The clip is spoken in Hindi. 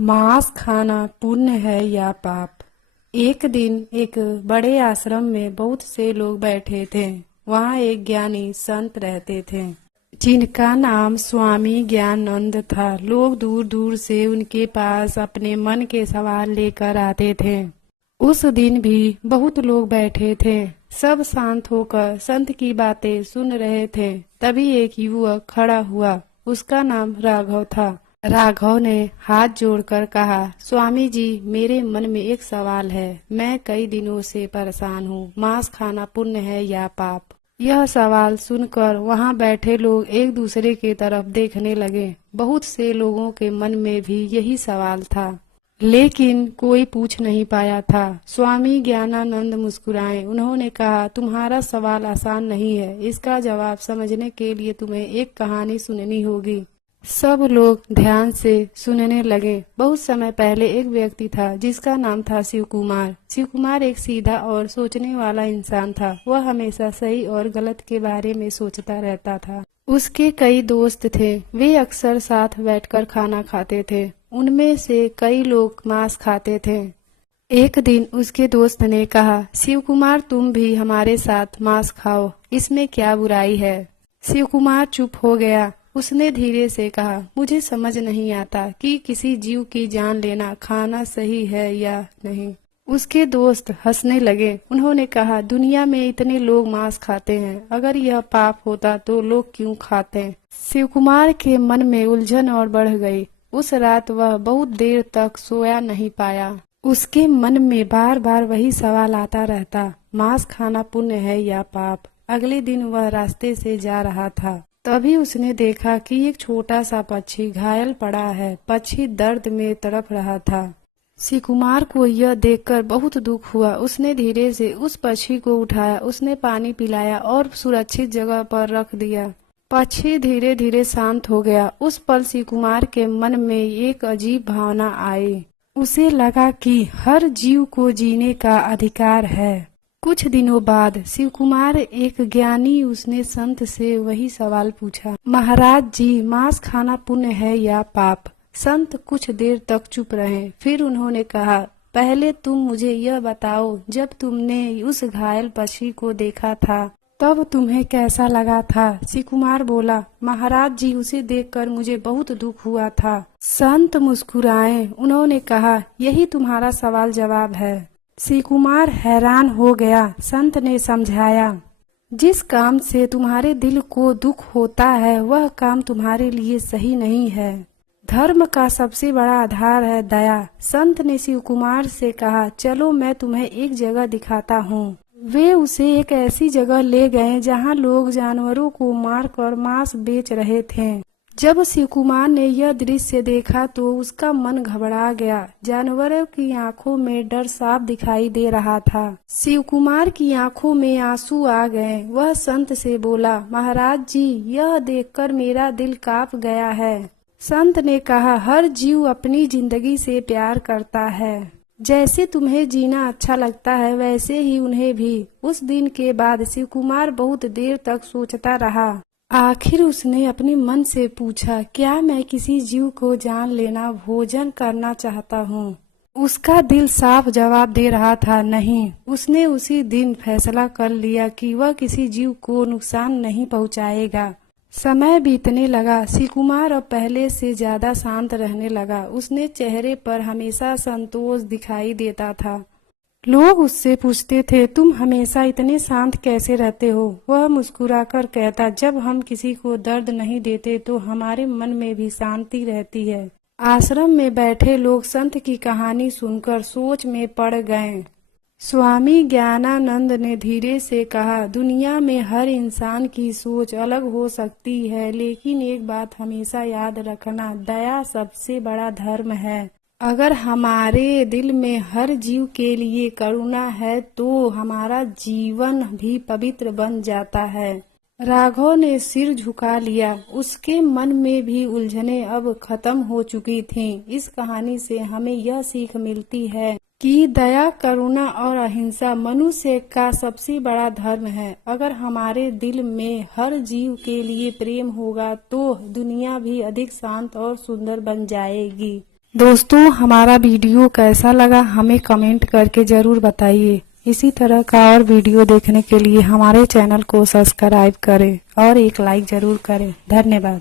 मांस खाना पुण्य है या पाप। एक दिन एक बड़े आश्रम में बहुत से लोग बैठे थे। वहाँ एक ज्ञानी संत रहते थे जिनका नाम स्वामी ज्ञानानंद था। लोग दूर दूर से उनके पास अपने मन के सवाल लेकर आते थे। उस दिन भी बहुत लोग बैठे थे। सब शांत होकर संत की बातें सुन रहे थे। तभी एक युवक खड़ा हुआ। उसका नाम राघव था। राघव ने हाथ जोड़कर कहा, स्वामी जी, मेरे मन में एक सवाल है। मैं कई दिनों से परेशान हूँ। मांस खाना पुण्य है या पाप? यह सवाल सुनकर वहाँ बैठे लोग एक दूसरे की तरफ देखने लगे। बहुत से लोगों के मन में भी यही सवाल था, लेकिन कोई पूछ नहीं पाया था। स्वामी ज्ञानानंद मुस्कुराए। उन्होंने कहा, तुम्हारा सवाल आसान नहीं है। इसका जवाब समझने के लिए तुम्हें एक कहानी सुननी होगी। सब लोग ध्यान से सुनने लगे। बहुत समय पहले एक व्यक्ति था जिसका नाम था शिव कुमार। शिव कुमार एक सीधा और सोचने वाला इंसान था। वह हमेशा सही और गलत के बारे में सोचता रहता था। उसके कई दोस्त थे। वे अक्सर साथ बैठकर खाना खाते थे। उनमें से कई लोग मांस खाते थे। एक दिन उसके दोस्त ने कहा, शिव कुमार, तुम भी हमारे साथ मांस खाओ। इसमें क्या बुराई है? शिव कुमार चुप हो गया। उसने धीरे से कहा, मुझे समझ नहीं आता कि किसी जीव की जान लेना खाना सही है या नहीं। उसके दोस्त हंसने लगे। उन्होंने कहा, दुनिया में इतने लोग मांस खाते हैं। अगर यह पाप होता तो लोग क्यों खाते? शिव कुमार के मन में उलझन और बढ़ गई। उस रात वह बहुत देर तक सोया नहीं पाया। उसके मन में बार बार वही सवाल आता रहता, मांस खाना पुण्य है या पाप? अगले दिन वह रास्ते से जा रहा था। तभी उसने देखा कि एक छोटा सा पक्षी घायल पड़ा है। पक्षी दर्द में तड़प रहा था। शिव कुमार को यह देखकर बहुत दुख हुआ। उसने धीरे से उस पक्षी को उठाया। उसने पानी पिलाया और सुरक्षित जगह पर रख दिया। पक्षी धीरे धीरे शांत हो गया। उस पल शिव कुमार के मन में एक अजीब भावना आई। उसे लगा कि हर जीव को जीने का अधिकार है। कुछ दिनों बाद शिव कुमार एक ज्ञानी उसने संत से वही सवाल पूछा, महाराज जी, मांस खाना पुण्य है या पाप? संत कुछ देर तक चुप रहे। फिर उन्होंने कहा, पहले तुम मुझे यह बताओ, जब तुमने उस घायल पक्षी को देखा था तब तुम्हें कैसा लगा था? शिव कुमार बोला, महाराज जी, उसे देखकर मुझे बहुत दुख हुआ था। संत मुस्कुराए। उन्होंने कहा, यही तुम्हारा सवाल जवाब है। शिव कुमार हैरान हो गया। संत ने समझाया, जिस काम से तुम्हारे दिल को दुख होता है वह काम तुम्हारे लिए सही नहीं है। धर्म का सबसे बड़ा आधार है दया। संत ने शिव कुमार से कहा, चलो मैं तुम्हें एक जगह दिखाता हूँ। वे उसे एक ऐसी जगह ले गए जहाँ लोग जानवरों को मारकर मांस बेच रहे थे। जब शिव कुमार ने यह दृश्य देखा तो उसका मन घबरा गया। जानवरों की आंखों में डर साफ दिखाई दे रहा था। शिव कुमार की आंखों में आंसू आ गए। वह संत से बोला, महाराज जी, यह देखकर मेरा दिल कांप गया है। संत ने कहा, हर जीव अपनी जिंदगी से प्यार करता है। जैसे तुम्हें जीना अच्छा लगता है वैसे ही उन्हें भी। उस दिन के बाद शिव कुमार बहुत देर तक सोचता रहा। आखिर उसने अपने मन से पूछा, क्या मैं किसी जीव को जान लेना, भोजन करना चाहता हूँ? उसका दिल साफ जवाब दे रहा था, नहीं। उसने उसी दिन फैसला कर लिया कि वह किसी जीव को नुकसान नहीं पहुँचाएगा। समय बीतने लगा। शिव कुमार अब पहले से ज्यादा शांत रहने लगा। उसने चेहरे पर हमेशा संतोष दिखाई देता था। लोग उससे पूछते थे, तुम हमेशा इतने शांत कैसे रहते हो? वह मुस्कुराकर कहता, जब हम किसी को दर्द नहीं देते तो हमारे मन में भी शांति रहती है। आश्रम में बैठे लोग संत की कहानी सुनकर सोच में पड़ गए। स्वामी ज्ञानानंद ने धीरे से कहा, दुनिया में हर इंसान की सोच अलग हो सकती है, लेकिन एक बात हमेशा याद रखना, दया सबसे बड़ा धर्म है। अगर हमारे दिल में हर जीव के लिए करुणा है तो हमारा जीवन भी पवित्र बन जाता है। राघव ने सिर झुका लिया। उसके मन में भी उलझनें अब खत्म हो चुकी थीं। इस कहानी से हमें यह सीख मिलती है कि दया, करुणा और अहिंसा मनुष्य का सबसे बड़ा धर्म है। अगर हमारे दिल में हर जीव के लिए प्रेम होगा तो दुनिया भी अधिक शांत और सुंदर बन जाएगी। दोस्तों हमारा वीडियो कैसा लगा हमें कमेंट करके जरूर बताइए। इसी तरह का और वीडियो देखने के लिए हमारे चैनल को सब्सक्राइब करें और एक लाइक जरूर करें। धन्यवाद।